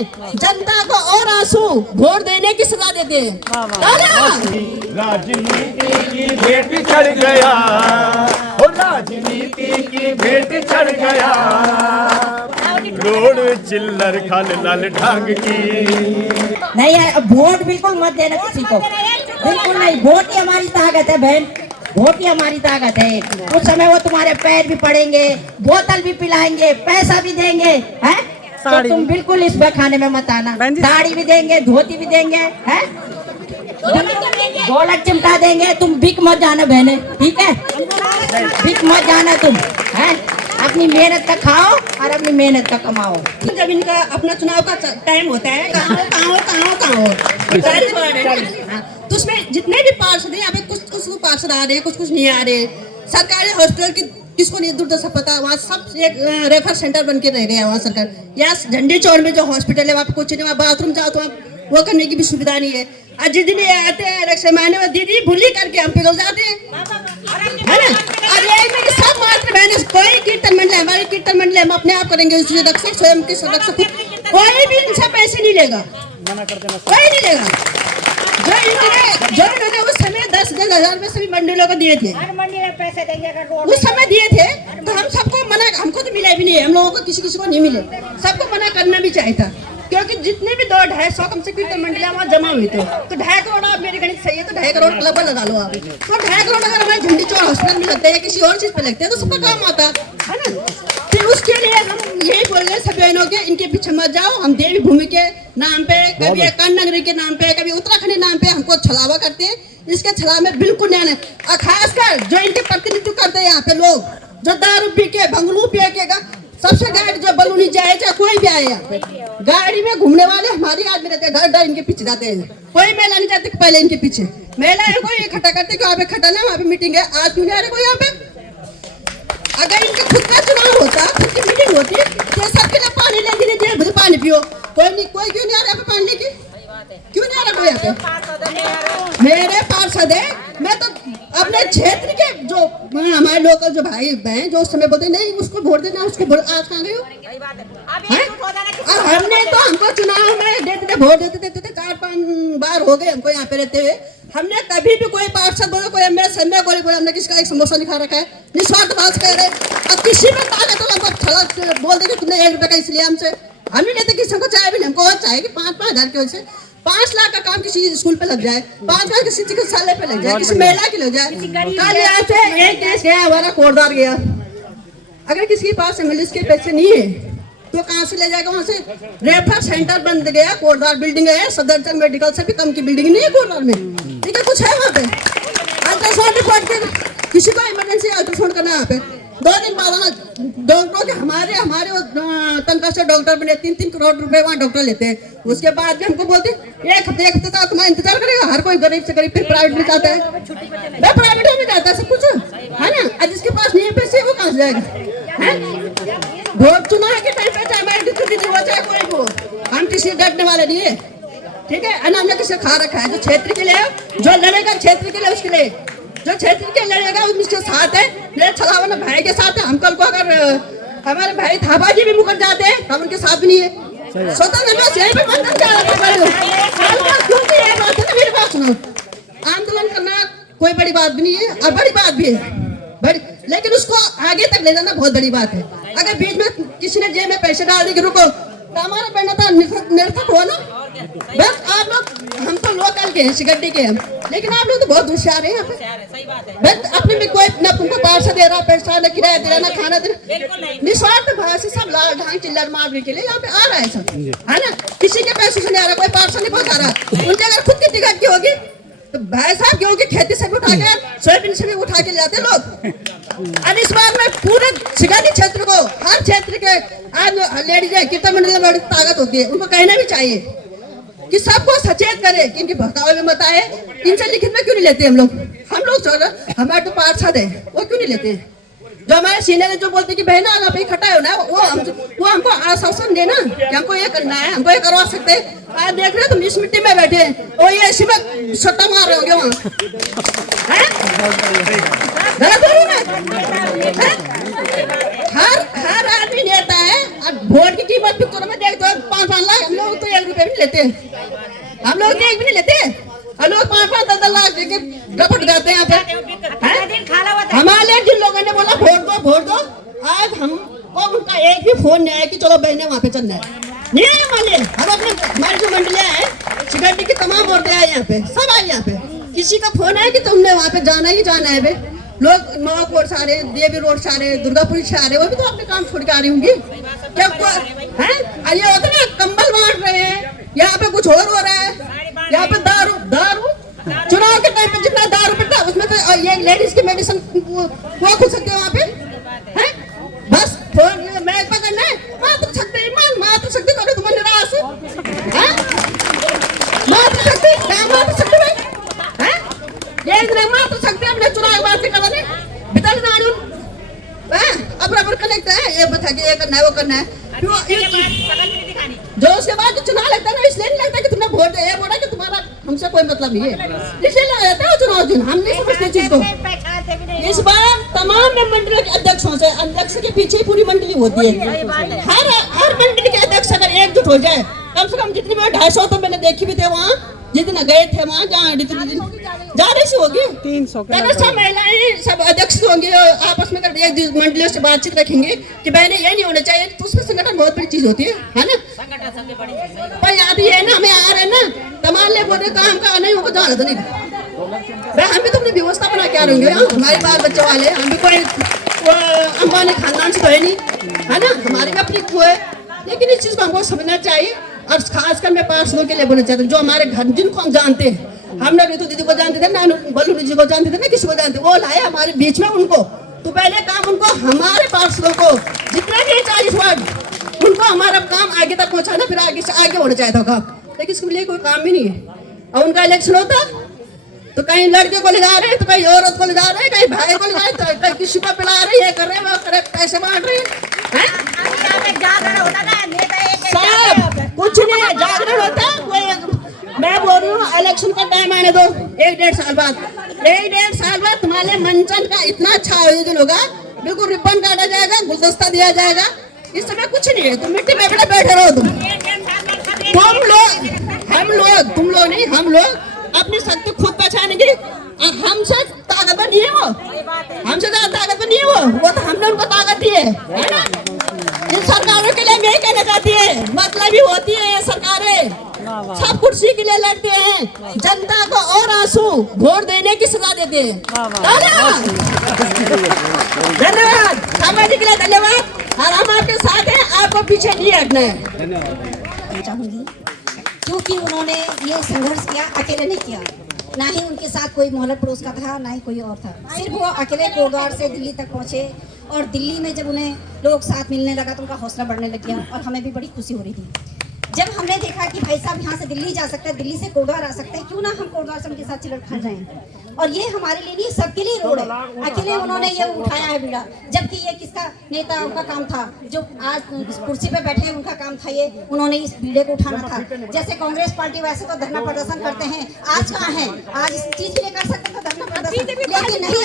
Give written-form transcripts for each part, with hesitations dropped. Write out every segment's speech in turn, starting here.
जनता को और आंसू वोट देने की सलाह देते हैं। राजनीति की भेंट चढ़ गया, राजनीति की भेंट चढ़ गया, रोड चिल्लर खाल लाल ढंग की। नहीं है, वोट बिल्कुल मत देना किसी को, बिल्कुल नहीं। वोट ही हमारी ताकत है बहन, वोट ही हमारी ताकत है। उस समय वो तुम्हारे पैर भी पड़ेंगे, बोतल भी पिलाएंगे, पैसा भी देंगे, हैं? तो तुम बिल्कुल इस खाने में मत आना। साड़ी भी देंगे, धोती भी देंगे, हैं? ढोलक चिमटा देंगे। तुम बिक मत जाना बहने, ठीक है? बिक मत जाना तुम, हैं? अपनी मेहनत का खाओ और अपनी मेहनत का कमाओ। जब इनका अपना चुनाव का टाइम होता है, कहाँ तो उसमें जितने भी पार्षद हैं, अभी कुछ पार्षद आ रहे हैं, कुछ नहीं आ रहे। सरकारी हॉस्पिटल की किसको नहीं दुर्दशा पता, वहाँ सब एक रेफर सेंटर बन के रह गया है वहाँ सरकार। या झंडे चौड़ में जो हॉस्पिटल है वहाँ पे कुछ नहीं, वहाँ बाथरूम जाओ तो वो करने की भी सुविधा नहीं है। और जिस दिन ये आते हैं रक्षा महीने में दीदी भूली करके हम पिघल जाते हैं, है ना? और ये मेरी सब मात्र बहन, कोई कीर्तन मंडल, हमारी कीर्तन मंडल हम अपने आप करेंगे, उससे रक्षक स्वयं के संरक्षक, कोई भी इनसे पैसे नहीं लेगा, कोई नहीं लेगा। जो इन्होंने उस समय 10,000 रुपए सभी मंडलों को दिए थे, पैसे देंगे उस समय दिए थे, तो हम सबको मना, हमको तो मिला भी नहीं, हम लोगों को किसी को नहीं मिले, सबको मना करना भी चाहिए था। क्योंकि जितने भी 200-250 कम से कीर्तन मंडलियां वहाँ जमा हुई थे, तो 2.5 करोड़, आप मेरे गणित सही है तो 2.5 करोड़ क्लब लगा लो आप। तो 2.5 करोड़ अगर हमारे झंडी चौड़ हॉस्पिटल में लगते हैं, किसी और चीज पे लगते हैं, तो सबका काम आता है ना? फिर उसके लिए हम यही बोल रहे हैं सब बहनों के, इनके पीछे मत जाओ। हम देवी भूमि के नाम पे, कभी अकान नगरी के नाम पे, कभी उत्तराखंड के नाम पे हमको छलावा करते हैं। इसके छलावे में बिल्कुल न्याय नहीं, और खासकर जो इनके प्रतिनिधित्व करते हैं यहाँ पे लोग, जो दारू पी के, भंगलू पी के, सबसे गाड़ी जो बलूनी जाए, चाहे कोई भी आए यहाँ पे, गाड़ी में घूमने वाले हमारे आदमी रहते हैं, डर डर इनके पीछे जाते हैं। कोई मेला नहीं जाते पहले इनके पीछे, मेला है कोई इकट्ठा करते कि वहाँ पे खट्टा ना, वहाँ पे मीटिंग है, आज क्यों नहीं आ रहे कोई यहाँ पे? अगर इनका खुद का चुनाव होता, खुद की मीटिंग होती, तो सबके लिए पानी ले दीजिए, मुझे पानी पियो, कोई नहीं, कोई क्यों नहीं आ रहा है पानी की? क्यों नहीं आ रहा कोई यहाँ पे? मेरे पार्षद है, मैं तो अपने क्षेत्र के जो हमारे लोकल जो भाई बहन जो उस समय बोलते नहीं उसको वोट देना, उसको वोट, आज कहाँ गए हो? और हमने तो, हमको चुनाव में देते वोट देते थे 4-5 बार हो गए हमको यहाँ पे रहते हुए। हमने कभी भी कोई पार्षद बोला, कोई एमएलए कोई बोला, हमने किसका एक समोसा नहीं खा रखा है, निस्वार्थ बात कह रहे। और किसी में ताकत तो हमको छला बोल देंगे तुमने 1 रुपए का, इसलिए हमसे हम नहीं लेते, किसी को चाहे भी नहीं, हमको और चाहे कि 5-5 हज़ार की वजह से 5 लाख का काम किसी स्कूल पे लग जाए, 5 लाख किसी चिकित्सालय पे लग जाए, किसी महिला के लग जाए। कल यहाँ से एक केस गया हमारा, कोटद्वार गया, अगर किसी के पास एमएलए के पैसे नहीं है तो कहाँ से ले जाएगा? वहाँ से रेफर सेंटर बंद गया, कोटद्वार बिल्डिंग है, सदरजंग मेडिकल से भी कम की बिल्डिंग नहीं है कोटद्वार में, ठीक है? कुछ है वहाँ पे अल्ट्रासाउंड रिपोर्ट के, किसी को इमरजेंसी अल्ट्रासाउंड करना है यहाँ पे, 2 दिन बाद आना डॉक्टरों के, हमारे तनख्वाह से डॉक्टर बने 3-3 करोड़ रुपए वहाँ डॉक्टर लेते हैं। उसके बाद भी हमको बोलते एक हफ्ते तक तुम्हारा इंतजार करेगा, हर कोई गरीब से गरीब फिर प्राइवेट में जाता है, मैं प्राइवेट में जाता है, सब कुछ है ना? और जिसके पास नहीं है पैसे वो कहाँ से जाएगा? वोट चुनाव के टाइम पे चाहे हमारे दीदी हो चाहे कोई हो, हम किसी डरने वाले नहीं है, ठीक है? और हमने किसी खा रखा है, जो क्षेत्र के लिए, जो लड़ेगा क्षेत्र के लिए, उसके लिए, जो क्षेत्र के लड़ेगा उसके साथ है, मेरे छलावा भाई के साथ है। हम कल को अगर हमारे भाई थापा जी भी मुकर जाते हैं हम उनके साथ भी नहीं है, स्वतंत्र मेरे पास सुनो, आंदोलन करना कोई बड़ी बात भी नहीं है, और बड़ी बात भी है बड़ी, लेकिन उसको आगे तक ले जाना बहुत बड़ी बात है। अगर बीच में किसी ने जेब में पैसे डाल दिए रुको, तो हमारा पढ़ना था निरर्थक हुआ ना? बस आप लोग, हम तो लोकल के हैं, सिगड्डी के हैं, लेकिन आप लोग तो बहुत होशियार हैं यहाँ पे। बस अपने में कोई ना तुमको पैसा दे रहा, पैसा ना किराया दे रहा, ना खाना दे रहा, निस्वार्थ भाव से सब लाल ढांग चिल्लर मारने के लिए यहाँ पे आ रहा है सब, है ना? किसी के पैसे से नहीं आ रहा, कोई पार्षद नहीं पहुंचा रहा। उनके अगर खुद की टिकट की होगी तो भाई साहब गेहूं की खेती से भी उठा के, सोयाबीन से भी उठा के ले जाते लोग। अब इस बार में पूरे सिगानी क्षेत्र को, हर क्षेत्र के आज लेडीज है, कीर्तन मंडल में बड़ी ताकत होती है, उनको कहना भी चाहिए कि सबको सचेत करे कि इनके भड़कावे में मत आए। इनसे लिखित में क्यों नहीं लेते हम लोग हमारे तो पार्षद है वो क्यों नहीं लेते? जो हमारे सीनियर जो बोलते कि बहना आप ही खटा हो ना, वो हमको आश्वासन देना कि हमको ये करना है, हमको ये करवा सकते हैं। आज देख रहे हो तुम इस मिट्टी में बैठे हैं और ये इसी में सट्टा मार रहे होंगे वहाँ, हर आदमी नेता है। अब वोट की कीमत भी में देखते हो 5-5 लाख हम लोग नहीं लेते, हम लोग एक भी नहीं लेते। हम लोग 5-5, 10-10 लाख देके रपट जाते हैं यहाँ पे। हमारे जिन लोगों ने बोला वोट दो, आज हमको उनका एक भी फोन नहीं आया कि चलो बहने वहाँ पे चलना है, नहीं आए हमारे। हम अपने हमारी जो मंडलियाँ हैं सिक्योरिटी की तमाम औरतें आए यहाँ पे, सब आए यहाँ पे, किसी का फोन आया कि तुमने वहाँ पे जाना ही जाना है। भाई लोग नवा कोट से आ रहे, देवी रोड से आ रहे, दुर्गापुर से आ रहे, वो भी तो अपने काम छोड़ के आ रही होंगी। क्या है ये होता ना, कंबल बांट रहे हैं, यहाँ पे कुछ और हो रहा है, यहाँ पे दारू चुनाव के टाइम पे जितना दारू पीता उसमें तो ये लेडीज की मेडिसिन वो खुल सकते हैं वहाँ पे हैं। बस मैं पकड़ना है मातृशक्ति करो तुम्हारे निराश हैं, मातृशक्ति क्या मातृशक्ति भाई हैं, ये इतने मातृशक्ति हमने चुनाव बात से करने बितल नाडून अब कनेक्ट है, ये बता के ये करना है वो करना है, जो उसके बाद चुनाव लगता है ना, इसलिए नहीं लगता कि तुमने वोट दिया, बोला कि तुम्हारा हमसे कोई मतलब नहीं है, इसलिए लगाता है चुनाव दिन। हम नहीं समझते चीज को। इस बार तमाम मंडलियों के अध्यक्षों से, अध्यक्ष के पीछे ही पूरी मंडली होती है, हर मंडली के अध्यक्ष अगर एकजुट हो जाए, कम से कम जितनी बार 250 तो मैंने देखी भी थे वहाँ, जितना गए थे वहाँ, जहाँ ज्यादा से होगी 300 महिलाएं सब अध्यक्ष होंगे, आपस में एक मंडलियों से बातचीत रखेंगे कि बहने ये नहीं होना चाहिए, तो उसमें संगठन बहुत बड़ी चीज होती है ना। पर याद ये है ना, हमें आ रहे हैं ना तमाम ले बोले काम का नहीं होगा, जाना तो नहीं भाई, हम भी तुमने व्यवस्था बना के आ रहे होंगे, हमारे बाल बच्चे वाले, हम भी कोई अंबानी खानदान से तो है नहीं, है ना, हमारी भी अपनी है, लेकिन इस चीज को हमको समझना चाहिए। और खासकर मैं 5 लोगों के लिए बोलना चाहता हूँ, जो हमारे घर जिनको हम जानते हैं, हम लोग तो दीदी को जानते थे, नानू बल्लू जी को जानते थे ना, किसी को जानते, वो लाए हमारे बीच में उनको, तो पहले काम उनको हमारे पार्षदों को जितने भी 40 वार्ड उनको हमारा काम आगे तक पहुँचाना, फिर आगे से आगे होना चाहिए था काम, लेकिन इसके लिए कोई काम ही नहीं है। और उनका इलेक्शन होता तो कहीं लड़के को ले जा रहे हैं, तो कहीं औरत को ले जा रहे हैं, कहीं भाई को ले जा रहे हैं, कहीं किसी को पिला रहे हैं, कर रहे हैं, वो कर रहे, पैसे बांट रहे हैं। कुछ नहीं है, जागरण होता है। मैं बोल रही हूँ इलेक्शन का टाइम आने दो, 1-1.5 साल बाद, 1-1.5 साल बाद तुम्हारे मंचन का इतना अच्छा आयोजन होगा, बिल्कुल रिबन काटा जाएगा, गुलदस्ता दिया जाएगा। इस समय कुछ नहीं है, तुम मिट्टी में बैठे रहो, तुम लोग नहीं, हम लोग अपनी शक्ति खुद पहचानेंगे। हमसे ताकतवर नहीं है वो, हमसे ज्यादा ताकतवर नहीं है वो तो हमने उनको ताकत दी है ना। इन सरकारों के लिए मैं कहना चाहती है, मतलब ही होती है ये सरकारें, सब कुर्सी के लिए लड़ते हैं, जनता को और आंसू वोट देने की सजा देते हैं। धन्यवाद, समझने के लिए धन्यवाद, और हम आपके साथ हैं, आपको पीछे नहीं हटना है। चाहूंगी क्योंकि उन्होंने ये संघर्ष किया, अकेले नहीं किया, ना ही उनके साथ कोई मोहल्लत पड़ोस का था, ना ही कोई और था, सिर्फ वो अकेले कोटद्वार से दिल्ली तक पहुंचे। और दिल्ली में जब उन्हें लोग साथ मिलने लगा तो उनका हौसला बढ़ने लग गया, और हमें भी बड़ी खुशी हो रही थी जब हमने देखा कि भाई साहब यहाँ से दिल्ली जा सकते हैं, दिल्ली से कोटद्वार आ सकते हैं, क्यों ना हम कोटद्वार से उनके साथ चिलड़ खा जाएं। और ये हमारे लिए नहीं, सबके लिए रोड है, अकेले उन्होंने ये उठाया है बीड़ा, जबकि ये किसका नेता उनका काम था, जो आज कुर्सी पे बैठे हैं उनका काम था, ये उन्होंने इस बीड़े को उठाना था। जैसे कांग्रेस पार्टी वैसे तो धरना प्रदर्शन करते हैं, आज कहाँ है, आज इस चीज के लिए कर सकते थे धरना प्रदर्शन, लेकिन नहीं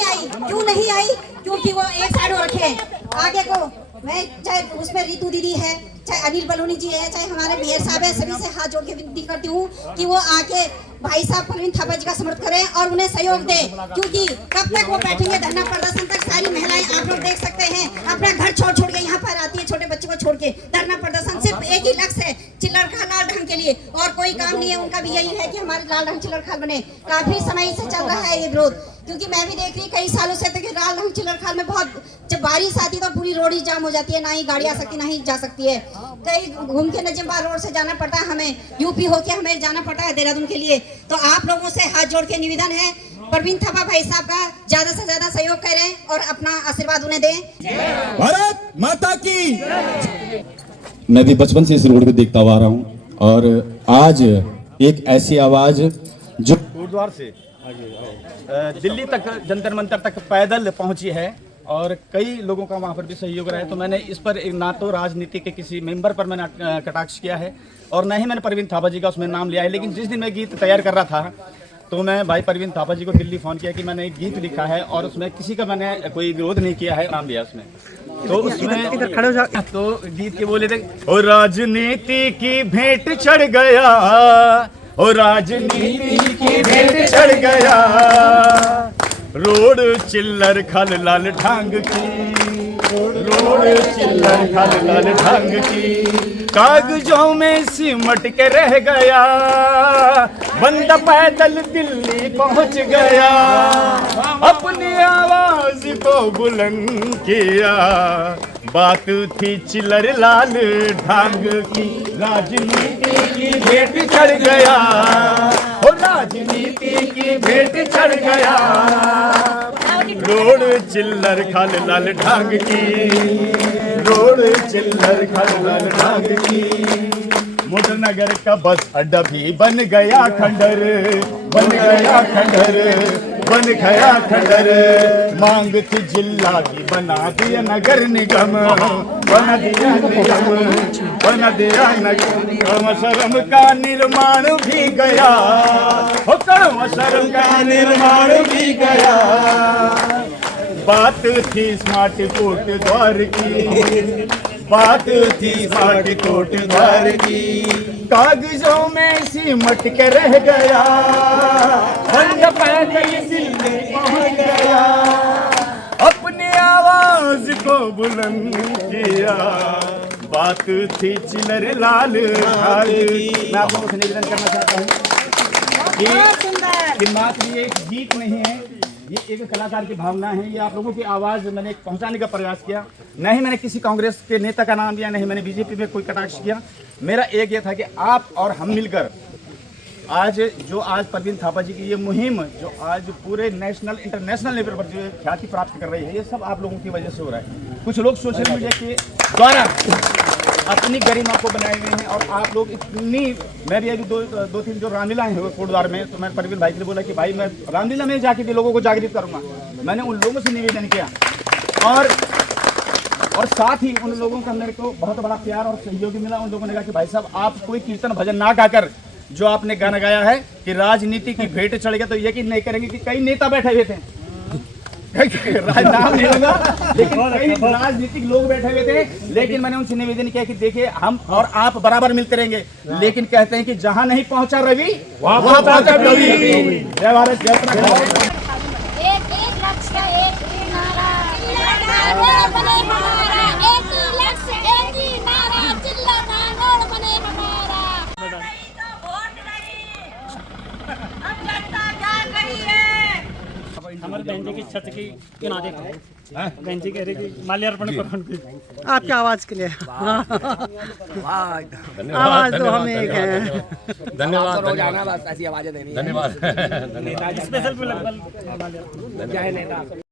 आई। क्यों नहीं आई? क्योंकि वो एक साइड हो रखे हैं, आगे को मैं चाहे उसमें रितु दीदी है, चाहे अनिल बलूनी जी है, चाहे हमारे मेयर साहब है, सभी से हाथ जोड़ के विनती करती हूँ कि वो आके भाई साहब परवीन थापा जी का समर्थन करें और उन्हें सहयोग दें, क्योंकि कब तक वो बैठेंगे धरना प्रदर्शन तक। सारी महिलाएं आप लोग देख सकते हैं, अपना घर छोड़ के यहाँ पर आती है, छोटे बच्चों को छोड़ के धरना प्रदर्शन, सिर्फ एक ही लक्ष्य है, चिल्लड़ खाल लाल ढंग के लिए, और कोई काम नहीं है उनका भी यही है कि हमारे लाल ढंग चिल्लड़ खाल बने। काफी समय से चल रहा है ये विरोध, क्योंकि मैं भी देख रही कई सालों से कि लाल ढंग चिल्लड़ खाल में बहुत, जब बारिश आती तो पूरी रोड ही जाम हो जाती है, ना ही गाड़ी आ सकती ना ही जा सकती है, कई घूम के नजमबाद रोड से जाना पड़ता है, हमें यूपी होके हमें जाना पड़ता है देहरादून के लिए। तो आप लोगों से हाथ जोड़ के निवेदन है, परवीन थापा भाई साहब का ज्यादा से ज्यादा सहयोग करें और अपना आशीर्वाद उन्हें दें। भारत माता की। मैं भी बचपन से इस रोड पे देखता हुआ आ रहा हूँ, और आज एक ऐसी आवाज जो कोटद्वार से दिल्ली तक, जंतर मंतर तक पैदल पहुंची है, और कई लोगों का वहाँ पर भी सहयोग रहा है। तो मैंने इस पर ना तो राजनीति के किसी मेंबर पर मैंने कटाक्ष किया है, और ना ही मैंने परवीन थापा जी का उसमें नाम लिया है। लेकिन जिस दिन मैं गीत तैयार कर रहा था, तो मैं भाई परवीन थापा जी को दिल्ली फ़ोन किया कि मैंने एक गीत लिखा है और उसमें किसी का मैंने कोई विरोध नहीं किया है, नाम लिया उसमें। तो उसमें खड़े हो जाओ। तो गीत के बोले थे, ओ राजनीति की भेंट चढ़ गया, ओ राजनीति की भेंट चढ़ गया, रोड चिल्लर खल लाल ढांग की, रोड चिल्लर खल लाल ढांग की, कागजों में सिमट के रह गया, बंद पैदल दिल्ली पहुंच गया, अपनी आवाज को बुलंद किया, बात थी चिल्लर लाल ढांग की, राजनीति की भेंट चढ़ गया, ओ राजनीति की भेंट चढ़ गया, रोड चिल्लर खाल लाल ढांग की, रोड चिल्लर खाल लाल ढांग की, मुडनगर का बस अड्डा भी बन गया खंडर, बन गया खंडर, बन गया खंडर, मांग थी जिला की बना दिया नगर निगम, बना दिया निगम, बना दिया नगर निगम, शर्म का निर्माण भी गया, हो शर्म का निर्माण भी गया, बात थी स्मार्ट कोट द्वार की, बात थी स्मार्ट कोट द्वार की, कागजों में सिमट के रह गया, बंद पैदल दिल्ली पहुंच गया, अपनी आवाज को बुलंद किया, बात थी चिल्लर लाल ढांग की। मैं आप लोगों से निवेदन करना चाहता हूँ कि मात्र ये एक गीत नहीं है, ये एक कलाकार की भावना है, ये आप लोगों की आवाज़ मैंने पहुंचाने का प्रयास किया। नहीं मैंने किसी कांग्रेस के नेता का नाम लिया, नहीं मैंने बीजेपी में कोई कटाक्ष किया। मेरा एक ये था कि आप और हम मिलकर आज परवीन थापा जी की ये मुहिम जो आज पूरे नेशनल इंटरनेशनल लेवल पर जो ख्याति प्राप्त कर रही है, ये सब आप लोगों की वजह से हो रहा है। कुछ लोग सोशल मीडिया के द्वारा अपनी गरिमा को बनाए हुए हैं, और आप लोग इतनी, मैं भी अभी दो तीन जो रामलीला है कोटद्वार में, तो मैंने परवीन भाई से बोला कि भाई मैं रामलीला में जाके भी लोगों को जागृत करूंगा। मैंने उन लोगों से निवेदन किया, और साथ ही उन लोगों का मेरे को बहुत बड़ा प्यार और सहयोग मिला। उन लोगों ने कहा कि भाई साहब आप कोई कीर्तन भजन ना गाकर जो आपने गाना गाया है कि राजनीति की भेंट चढ़ गया, तो यकीन नहीं करेंगे कि कई नेता बैठे हुए थे, नाम नहीं लूंगा, लेकिन कई राजनीतिक लोग बैठे हुए थे, लेकिन मैंने उनसे निवेदन किया कि देखिए हम और आप बराबर मिलते रहेंगे, लेकिन कहते हैं कि जहां नहीं पहुंचा रवि वहां पहुंचा रवि। जय भारत, जय भारत। एक लक्ष्य एक ही नारा, चिल्ला बने हमारा, एक ही लक्ष्य एक ही नारा, चिल्ला नागौर बने हमारा। अब जनता जाग रही है। हमारे बहन जी की छत की क्यों ना देखो, बहन जी कह रही थी माल्यार्पण करो उनकी। आपकी आवाज के लिए आवाज तो हम एक है। धन्यवाद, रोजाना बस ऐसी आवाजें देनी। धन्यवाद। स्पेशल माल्यार्पण।